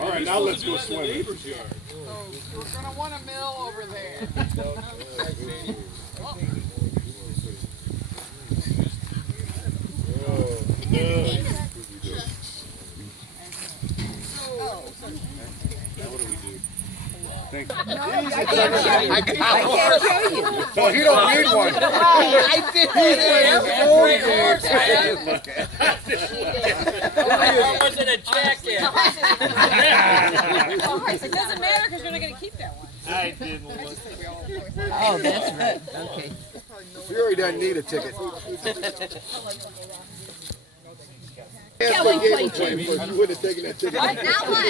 All right, now let's go swimming. So we're gonna want a mill over there. Thank you. I can't show you. Oh, you don't need one. I did. Was it a jacket? It doesn't matter because we're not going to keep that one. I didn't look. Oh, that's right. Okay. Fury doesn't need a ticket. Kelly played You wouldn't have taken that ticket. Now what?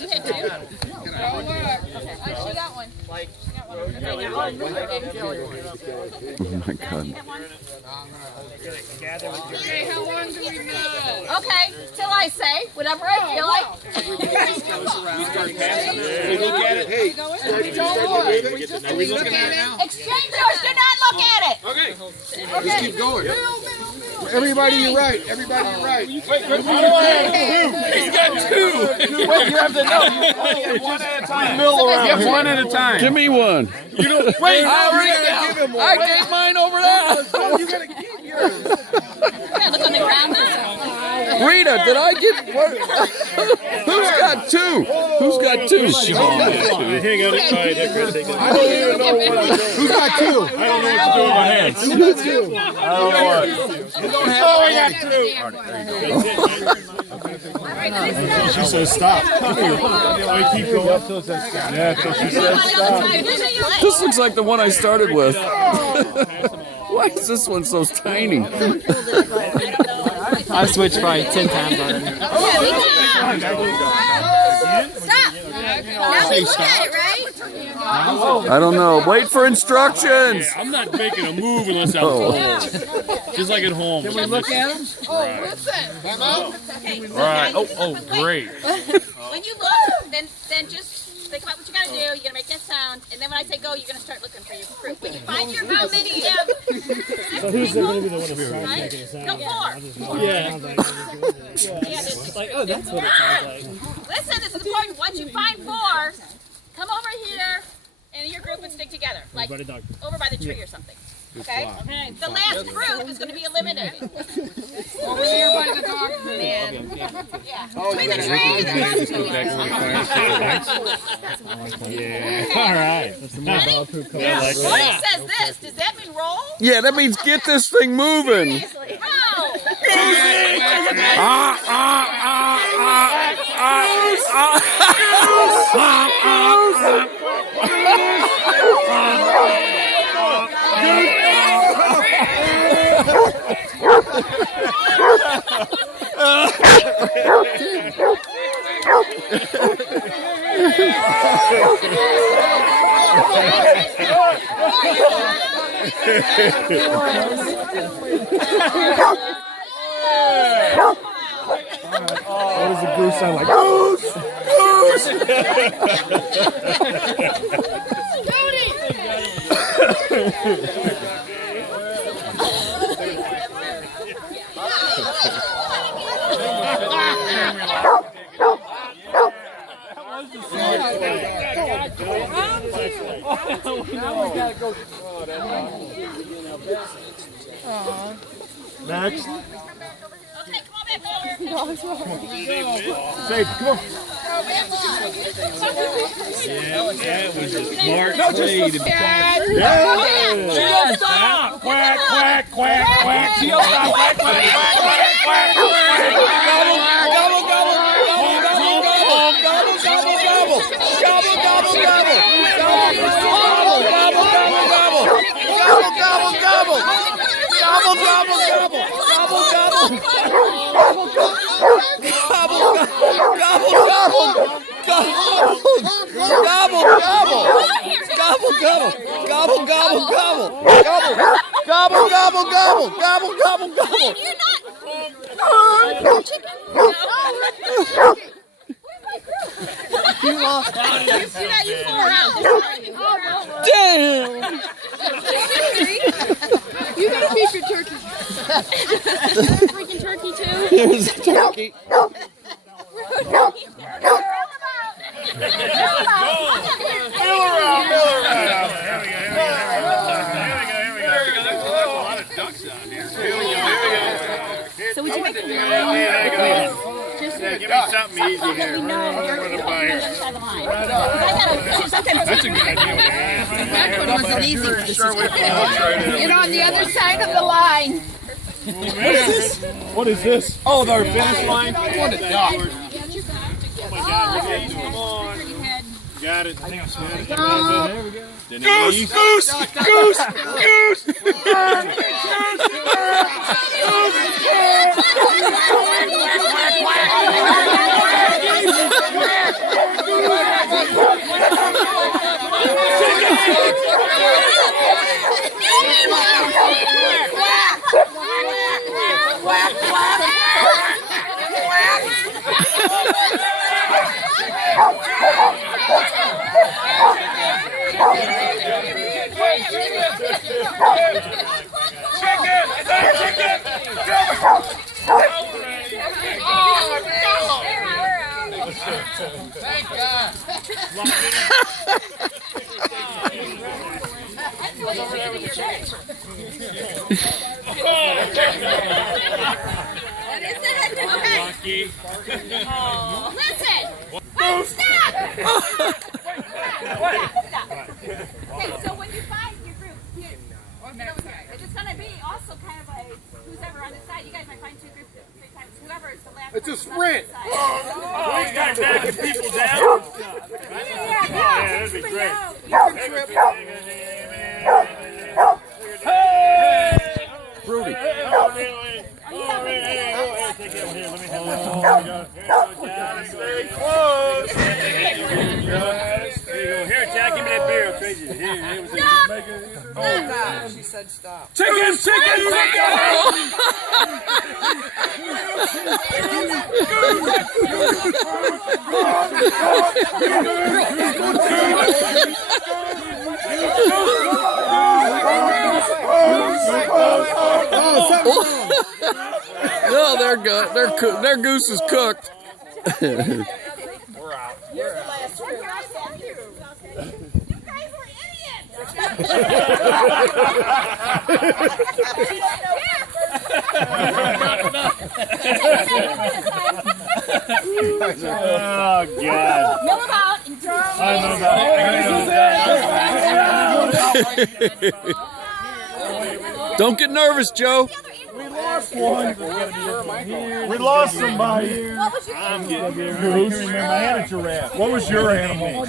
You had two? Okay, she got one. Oh my God. Hey, how long do we know? Okay, till I say whatever I feel like. Look at it. Hey, Don't look. We look at it. Exchangers, do not look at it. Okay. just keep going. Everybody, you're right. Everybody, you're right. He's got two. Wait, you have to know. One at a time. Just one at a time. Give me one. Wait, I gave mine over there. You gotta keep yours. Yeah, look on the ground now. Rita, did I get what? Who's got two? Who's got two? I don't even know what I'm doing. Who got two? I don't know what to do with my hands. Who got two? I don't know what. I got two. She says stop. Come here. Why keep going? Yeah, because she says stop. This looks like the one I started with. Why is this one so tiny? I've switched probably 10 times already. Stop. Now we look at it, right? I don't know. Wait for instructions. I'm not making a move unless I'm told. Just like at home. Can we look at them? Oh, listen. All right. Oh, great. When you look, then just think about what you gotta do. You're gonna make that sound, and then when I say go, you're gonna start looking for your group. When you find your how many you have 6 people, right? No, 4. Yeah. Like, oh, that's what it sounds like. Listen, this is important. Once you find 4, come over here, and your group would stick together, like over by the tree or something. Okay? The last group is going to be eliminated. Over here by the doctor. Yeah. Between the tree and the Yeah. All right. Ready? Lloyd says this. Does that mean roll? Yeah, that means get this thing moving. Roll. What does the goose sound like? Goose! Goose! Next. Okay, come on back over. Say, come on. That was a smart trade. Yeah. Stop! Quack, quack, quack, quack. Stop! Quack, quack, quack, quack, quack. Gobble, gobble, gobble, gobble, gobble, gobble, gobble, gobble, gobble, gobble, gobble, gobble, gobble, gobble, gobble, gobble, You're not. Chicken. You lost. You 4 out. Damn! You gotta feed your turkey. Freaking turkey too. Here's the turkey. around. Here we go. There's a lot of ducks out here. Here we go. So would you make it? Yeah, give me something easy here. We know you're on the other side of the line. That's a good idea. That one wasn't easy. You're on the other side of the line. What is this? Oh, their finish line. What a duck. Oh my God. Come on. Got it. There we go. Denise. Goose! Thank God. Listen! Wait, stop! Okay, so when you find your group, it's going to be also kind of like who's ever on this side. You guys might find two groups at 3 times. Whoever is the last. It's a sprint. People down. Yeah, that'd be great. Brody. Stay close. Here, Jack, give me that beer. I'll trade you. Oh, she said stop. Chicken! No, they're good. Their goose is cooked. We're out. You're the last group. You guys were Oh, God. Mill about and Don't get nervous, Joe. We lost somebody. I'm getting goose. I had a giraffe. What was your animal?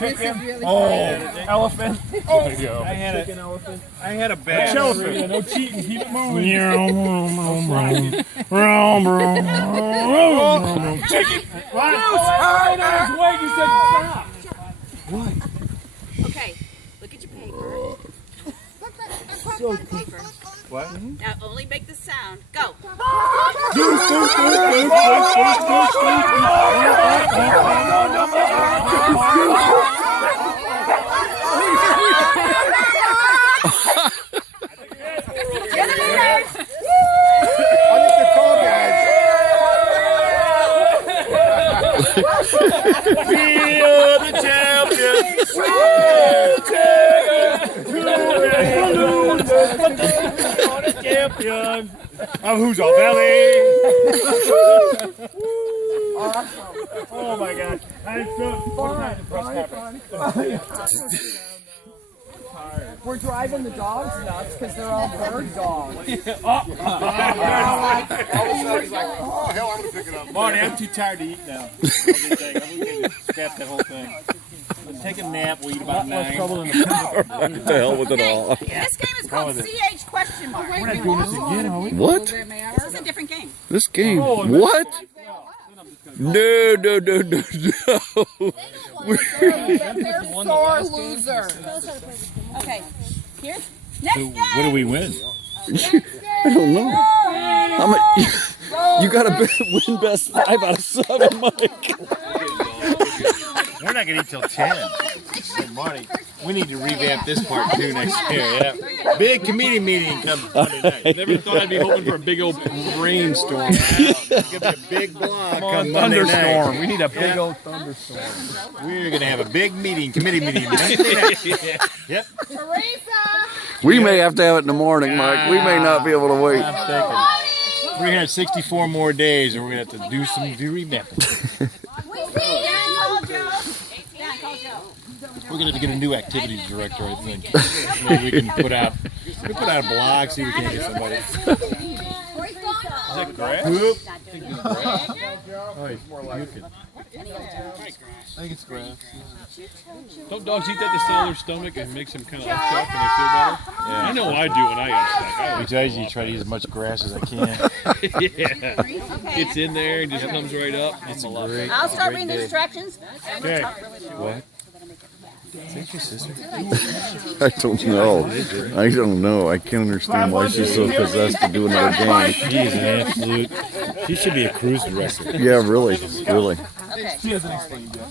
Elephant. Oh, there you go. I had a bear. Elephant. No cheating. Keep it moving. Chicken. What? You said stop. Okay, look at your paper. So paper. What? Now only make the sound. Go. We are the champions. Champion of Who's All Valley. Awesome. Oh my God. We're driving the dogs nuts because they're all bird dogs. All of a sudden he's like, oh hell, I'm gonna pick it up. Marty, I'm too tired to eat now. I'm gonna scrap that whole thing. Take a nap. We'll eat about 9. What the hell with it all? This game is called CH question mark. We're not doing this again, are we? What? This is a different game. This game? What? No. They're sore losers. Okay, here's next game. What do we win? I don't know. How much? You got to win best 5 out of 7, Mike. We're not gonna eat till 10. Marty. We need to revamp this part too next year. Yeah. Big committee meeting comes Monday night. Never thought I'd be hoping for a big old rainstorm. It's gonna be a big block. Come Monday Thunderstorm. night. We need a big old thunderstorm. We're gonna have a big meeting, committee meeting. Monday night. Yep. We may have to have it in the morning, Mike. We may not be able to wait. 364 more days, and we're gonna have to do some revamping. We're gonna have to get a new activities director, I think. Maybe we can put out a blog, see if we can get somebody. Is that grass? Whoop. Oh, he's more like it. I think it's grass. Don't dogs eat that to settle their stomach and makes them kind of upchuck and they feel better? Yeah. I know I do when I got stuck. I usually try to eat as much grass as I can. Yeah. Gets in there and just comes right up. It's great. I'll start reading the instructions. Okay. What? I don't know. I don't know. I can't understand why she's so possessed to do another game. She's an absolute. She should be a cruise director. Yeah, really, really. Okay. She hasn't explained yet.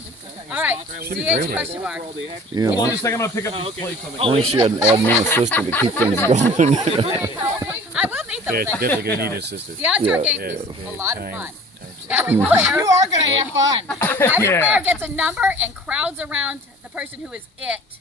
All right. CH question mark. Yeah, Hold on why just a second, I'm gonna pick up these plates on the don't she had an admin assistant to keep things going? I will need those Yeah, things. she's definitely gonna need an assistant. The outdoor Yeah. game is a lot of fun. You are gonna have fun. Every player gets a number and crowds around the person who is it